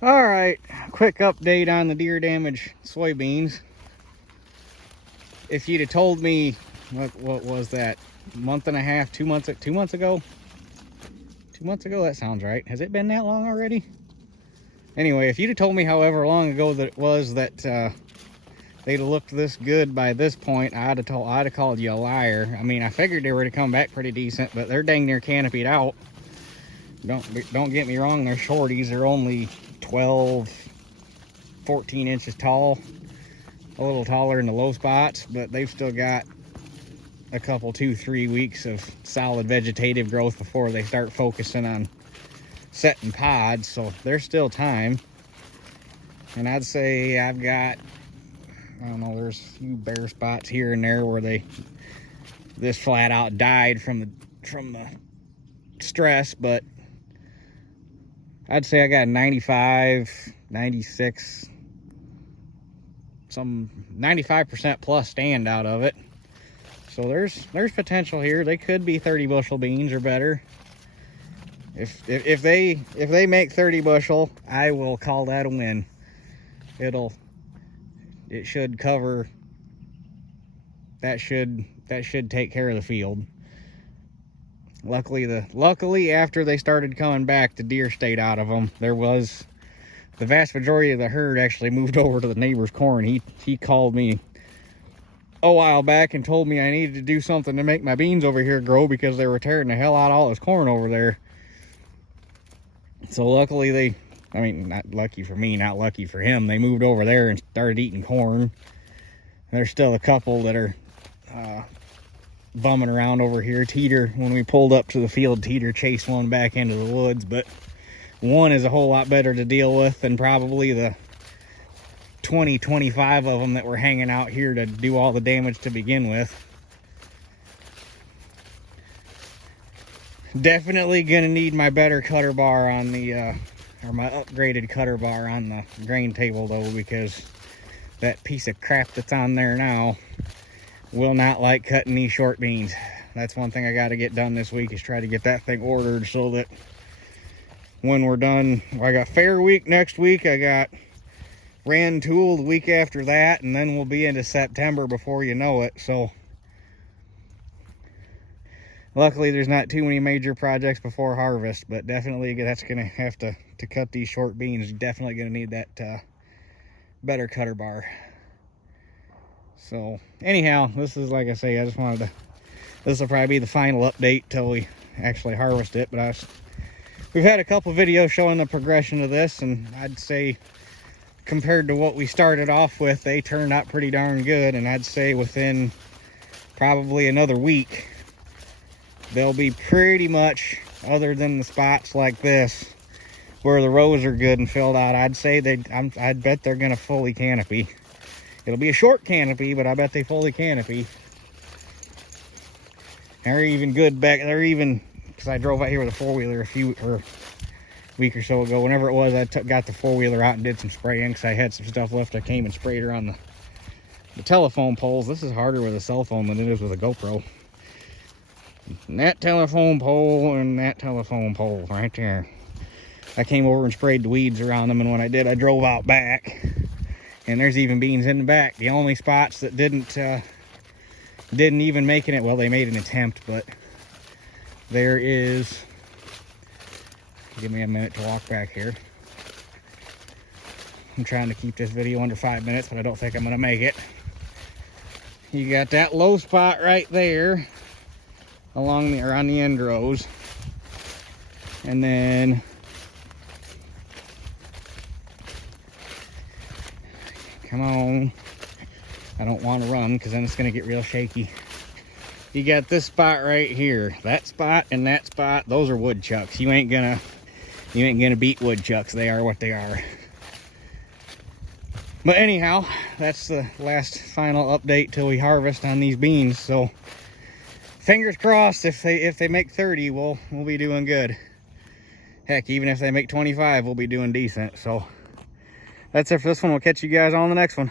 All right, quick update on the deer damage soybeans. If you'd have told me, what was that, month and a half, 2 months, 2 months ago? 2 months ago, that sounds right. Has it been that long already? Anyway, if you'd have told me however long ago that it was that they'd have looked this good by this point, I'd have called you a liar. I mean, I figured they were to come back pretty decent, but they're dang near canopied out. Don't get me wrong, they're shorties. They're only 12, 14 inches tall, a little taller in the low spots, but they've still got a couple, 2-3 weeks of solid vegetative growth before they start focusing on setting pods, so there's still time. And I'd say I've got, I don't know, there's a few bare spots here and there where this flat out died from the stress, but I'd say I got 95, 96, some 95% plus stand out of it. So there's potential here. They could be 30 bushel beans or better. If they make 30 bushel, I will call that a win. It should cover. That should take care of the field. Luckily, after they started coming back, the deer stayed out of them. The vast majority of the herd actually moved over to the neighbor's corn. He called me a while back and told me I needed to do something to make my beans over here grow because they were tearing the hell out of all his corn over there. So luckily not lucky for me, not lucky for him, they moved over there and started eating corn. There's still a couple that are bumming around over here. Teeter, when we pulled up to the field, Teeter chased one back into the woods, but one is a whole lot better to deal with than probably the 25 of them that were hanging out here to do all the damage to begin with. Definitely gonna need my better cutter bar on the or my upgraded cutter bar on the grain table though, because that piece of crap that's on there now will not like cutting these short beans. That's one thing I got to get done this week, is try to get that thing ordered so that when we're done, I got fair week next week, I got Rand tool the week after that, and then we'll be into September before you know it. So luckily there's not too many major projects before harvest, but definitely that's gonna have to cut these short beans. Definitely gonna need that better cutter bar. So anyhow, this is, like I say, this will probably be the final update till we actually harvest it. But we've had a couple videos showing the progression of this, and I'd say compared to what we started off with, they turned out pretty darn good. And I'd say within probably another week, they'll be pretty much, other than the spots like this where the rows are good and filled out, I'd say I'd bet they're gonna fully canopy. It'll be a short canopy, but I bet they fully canopy. They're even good back. They're even, because I drove out here with a four-wheeler a week or so ago. Whenever it was, I got the four-wheeler out and did some spraying because I had some stuff left. I came and sprayed her on the telephone poles. This is harder with a cell phone than it is with a GoPro. And that telephone pole and that telephone pole right there. I came over and sprayed the weeds around them, and when I did, I drove out back. And there's even beans in the back. The only spots that didn't even make it, well, they made an attempt, but there is, give me a minute to walk back here. I'm trying to keep this video under 5 minutes, but I don't think I'm gonna make it. You got that low spot right there on the end rows. And then come on, I don't want to run because then it's going to get real shaky. You got this spot right here, that spot and that spot. Those are woodchucks. You ain't gonna beat woodchucks. They are what they are. But anyhow, that's the last final update till we harvest on these beans. So fingers crossed, if they make 30, we'll be doing good. Heck, even if they make 25, we'll be doing decent. So that's it for this one. We'll catch you guys on the next one.